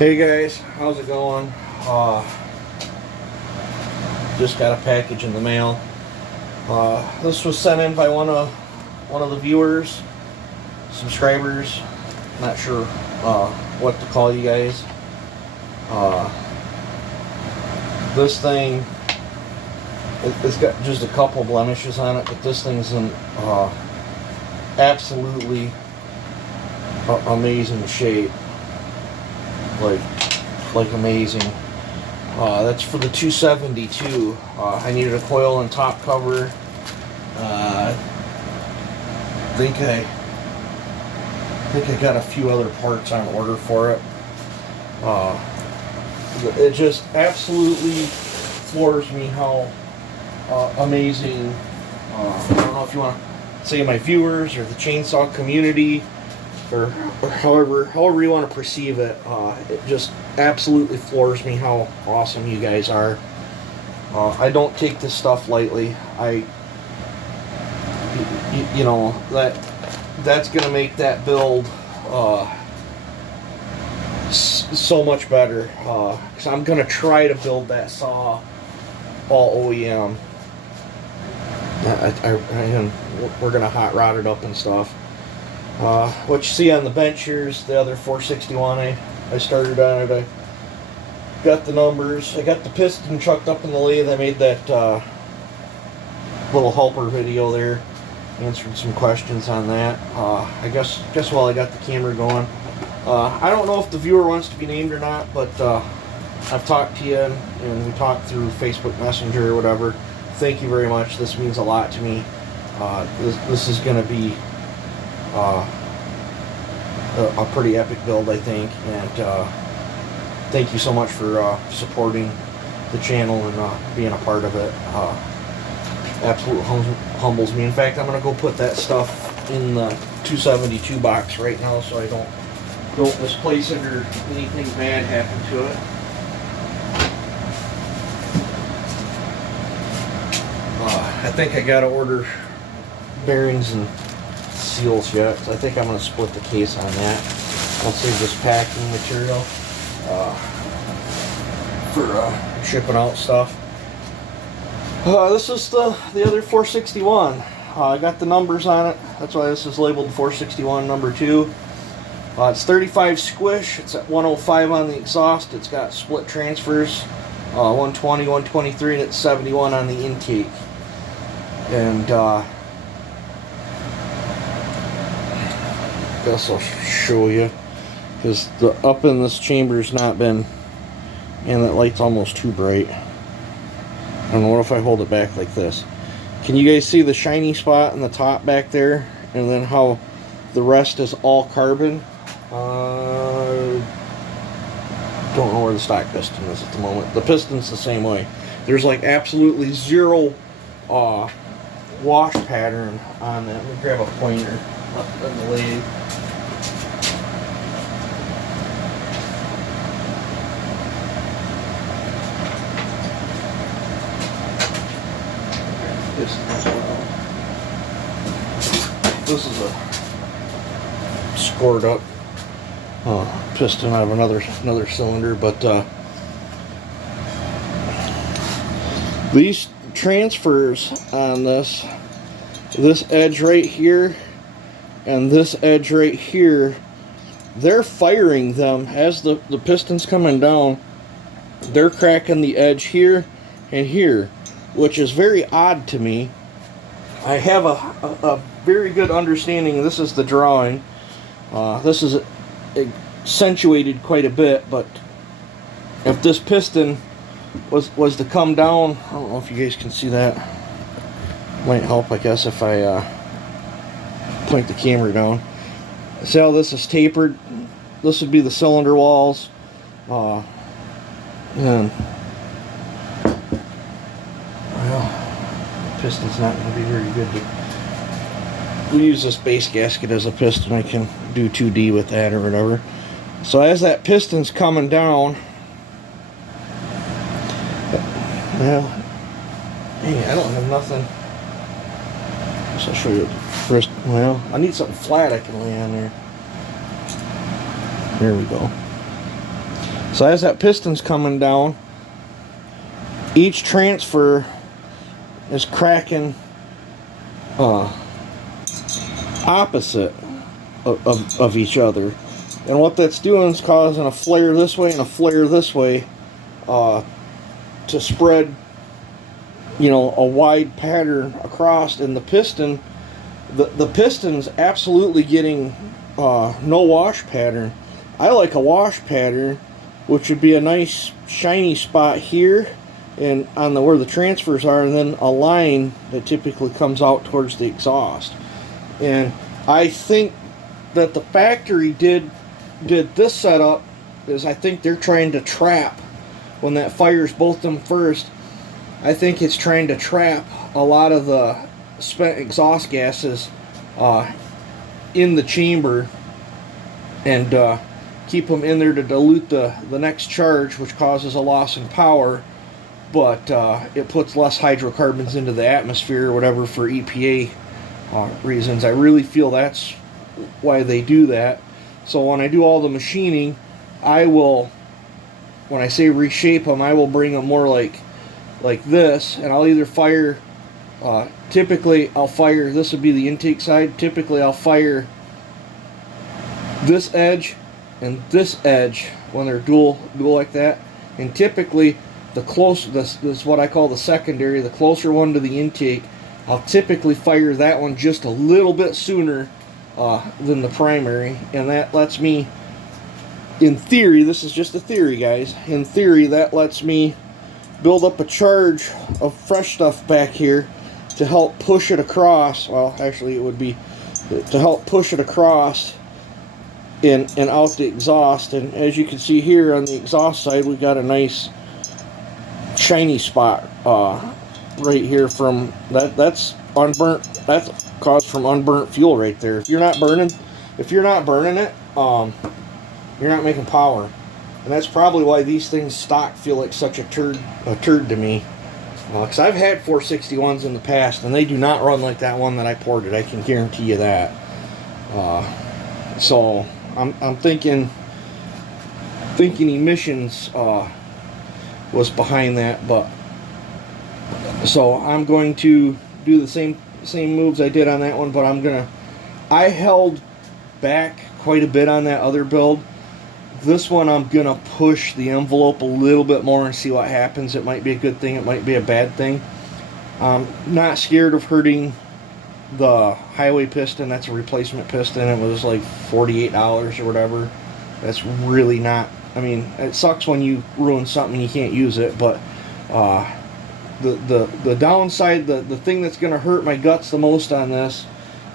Hey guys, how's it going? Just got a package in the mail. This was sent in by one of the viewers, subscribers. Not sure what to call you guys. This thing, it's got just a couple blemishes on it, but this thing's in absolutely amazing shape. Like amazing. That's for the 272. I needed a coil and top cover. I think I got a few other parts on order for it. It just absolutely floors me how amazing. I don't know if you want to say my viewers or the chainsaw community, or however you want to perceive it. It just absolutely floors me how awesome you guys are. I don't take this stuff lightly. You know, that's gonna make that build so much better. Because I'm gonna try to build that saw all OEM. We're gonna hot rod it up and stuff. What you see on the bench here is the other 461 I started on it. I got the numbers. I got the piston chucked up in the lathe. I made that little helper video there. Answered some questions on that. I guess while I got the camera going. I don't know if the viewer wants to be named or not, but I've talked to you and we talked through Facebook Messenger or whatever. Thank you very much. This means a lot to me. This is going to be a pretty epic build, I think, and thank you so much for supporting the channel and being a part of it. Absolutely humbles me. In fact, I'm gonna go put that stuff in the 272 box right now, so I don't misplace it or anything bad happen to it. I think I gotta order bearings and seals yet, so I think I'm going to split the case on that. I'll save this packing material for shipping out stuff. This is the other 461. I got the numbers on it. That's why this is labeled 461 number 2. It's 35 squish. It's at 105 on the exhaust. It's got split transfers, 120, 123, and it's 71 on the intake. And guess I'll show you, because the up in this chamber's not been, and that light's almost too bright. I don't know, what if I hold it back like this? Can you guys see the shiny spot in the top back there, and then how the rest is all carbon? Don't know where the stock piston is at the moment. The piston's the same way. There's like absolutely zero wash pattern on that. Let me grab a pointer up in the lathe. This is a scored up piston out of another cylinder, but these transfers on this edge right here and this edge right here, they're firing them as the piston's coming down. They're cracking the edge here and here, which is very odd to me. I have a very good understanding. This is the drawing. This is accentuated quite a bit, but if this piston was to come down, I don't know if you guys can see that. Might help, I guess, if I point the camera down. See how this is tapered? This would be the cylinder walls. And piston's not going to be very good. We use this base gasket as a piston. I can do 2D with that or whatever. So as that piston's coming down, well, hey, I don't have nothing. So I'll show you first. Well, I need something flat I can lay on there. There we go. So as that piston's coming down, each transfer is cracking opposite of each other. And what that's doing is causing a flare this way and a flare this way to spread, you know, a wide pattern across. And the piston, the piston's absolutely getting no wash pattern. I like a wash pattern, which would be a nice shiny spot here and on where the transfers are, and then a line that typically comes out towards the exhaust. And I think that the factory did this setup is, I think they're trying to trap, when that fires both them first, I think it's trying to trap a lot of the spent exhaust gases in the chamber and keep them in there to dilute the next charge, which causes a loss in power, but it puts less hydrocarbons into the atmosphere or whatever for EPA reasons. I really feel that's why they do that. So when I do all the machining, I will, when I say reshape them, I will bring them more like this, and I'll either fire, typically I'll fire, this would be the intake side, typically I'll fire this edge and this edge when they're dual like that, and typically the closer, this is what I call the secondary, the closer one to the intake, I'll typically fire that one just a little bit sooner than the primary, and that lets me, in theory, this is just a theory, guys, in theory that lets me build up a charge of fresh stuff back here to help push it across. Well, actually it would be to help push it across and out the exhaust. And as you can see here on the exhaust side, we got a nice shiny spot right here from that's unburnt. That's caused from unburnt fuel right there. If you're not burning it, you're not making power. And that's probably why these things stock feel like such a turd to me. Because I've had 461s in the past, and they do not run like that one that I ported. I can guarantee you that. So I'm thinking emissions was behind that. But so I'm going to do the same moves I did on that one, but I held back quite a bit on that other build. This one I'm gonna push the envelope a little bit more and see what happens. It might be a good thing, it might be a bad thing. I'm not scared of hurting the highway piston. That's a replacement piston. It was like $48 or whatever. That's really not, I mean, it sucks when you ruin something and you can't use it, but the downside, the thing that's gonna hurt my guts the most on this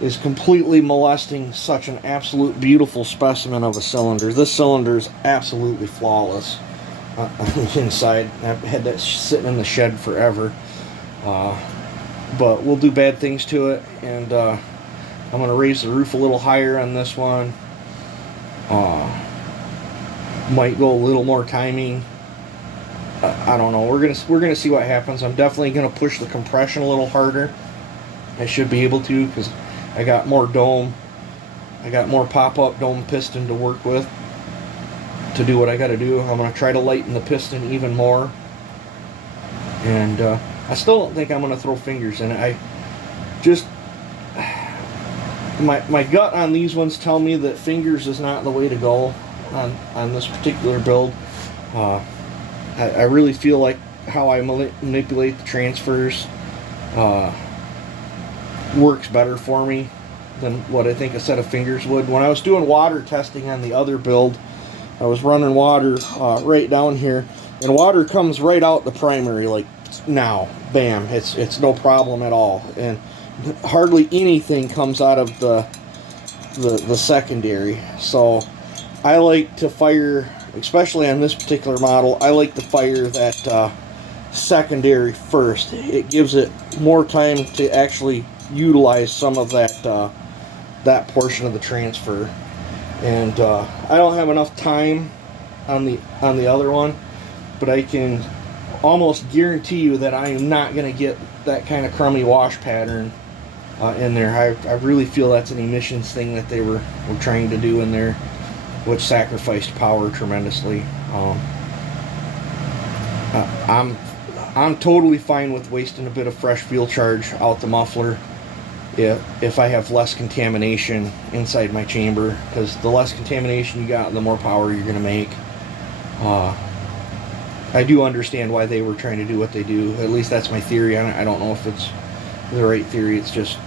is completely molesting such an absolute beautiful specimen of a cylinder. This cylinder is absolutely flawless on the inside. I've had that sitting in the shed forever. But we'll do bad things to it, and I'm going to raise the roof a little higher on this one. Might go a little more timing. I don't know. We're gonna see what happens. I'm definitely going to push the compression a little harder. I should be able to, because I got more dome. I got more pop-up dome piston to work with to do what I got to do. I'm going to try to lighten the piston even more. And I still don't think I'm going to throw fingers in it. I just, my gut on these ones tell me that fingers is not the way to go on this particular build. I really feel like how I manipulate the transfers works better for me than what I think a set of fingers would. When I was doing water testing on the other build, I was running water right down here, and water comes right out the primary, like now, bam, it's no problem at all, and hardly anything comes out of the secondary. So I like to fire, especially on this particular model, I like to fire that secondary first. It gives it more time to actually utilize some of that portion of the transfer. And I don't have enough time on the other one, but I can almost guarantee you that I am not going to get that kind of crummy wash pattern in there. I really feel that's an emissions thing that they were trying to do in there. which sacrificed power tremendously. I'm totally fine with wasting a bit of fresh fuel charge out the muffler if I have less contamination inside my chamber, because the less contamination you got, the more power you're going to make. I do understand why they were trying to do what they do. At least that's my theory on it. I don't know if it's the right theory. It's just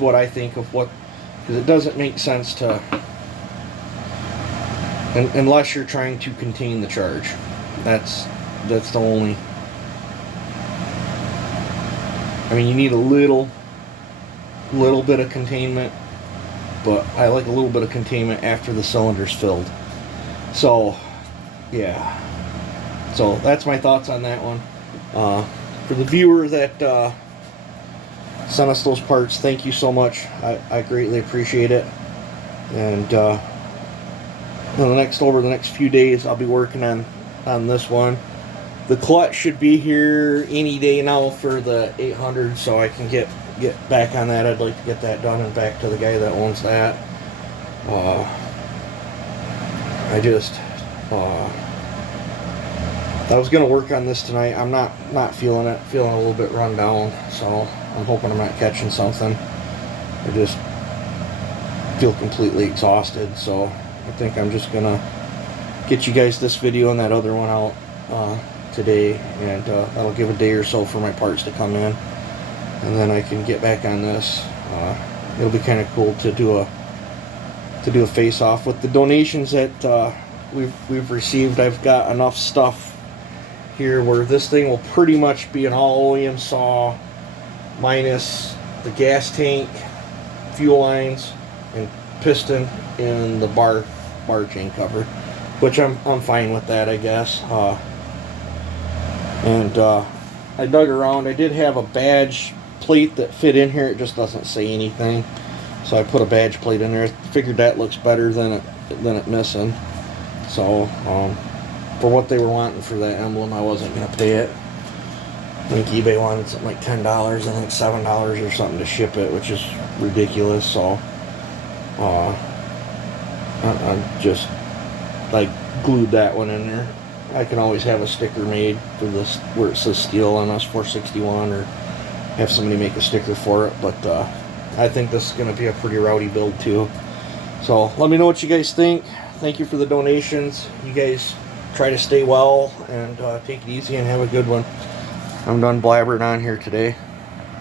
what I think of what, because it doesn't make sense to, unless you're trying to contain the charge. That's the only. I mean, you need a little bit of containment, but I like a little bit of containment after the cylinder's filled. So, yeah. So that's my thoughts on that one. For the viewer that sent us those parts, thank you so much. I greatly appreciate it. And over the next few days, I'll be working on this one. The clutch should be here any day now for the 800, so I can get back on that. I'd like to get that done and back to the guy that owns that. I was gonna work on this tonight. I'm not feeling it. Feeling a little bit run down, so I'm hoping I'm not catching something. I just feel completely exhausted, so I think I'm just gonna get you guys this video and that other one out today, and that'll give a day or so for my parts to come in, and then I can get back on this. It'll be kind of cool to do a face off with the donations that we've received. I've got enough stuff here where this thing will pretty much be an all OEM saw minus the gas tank, fuel lines, and piston in the bar chain cover, which I'm fine with that, I guess. I dug around. I did have a badge plate that fit in here. It just doesn't say anything, so I put a badge plate in there. I figured that looks better than it missing. So for what they were wanting for that emblem, I wasn't going to pay it. I think eBay wanted something like $10, I think $7 or something to ship it, which is ridiculous. So I glued that one in there. I can always have a sticker made for this where it says steel ms461, or have somebody make a sticker for it. But I think this is going to be a pretty rowdy build too. So let me know what you guys think. Thank you for the donations. You guys try to stay well and take it easy and have a good one. I'm done blabbering on here today.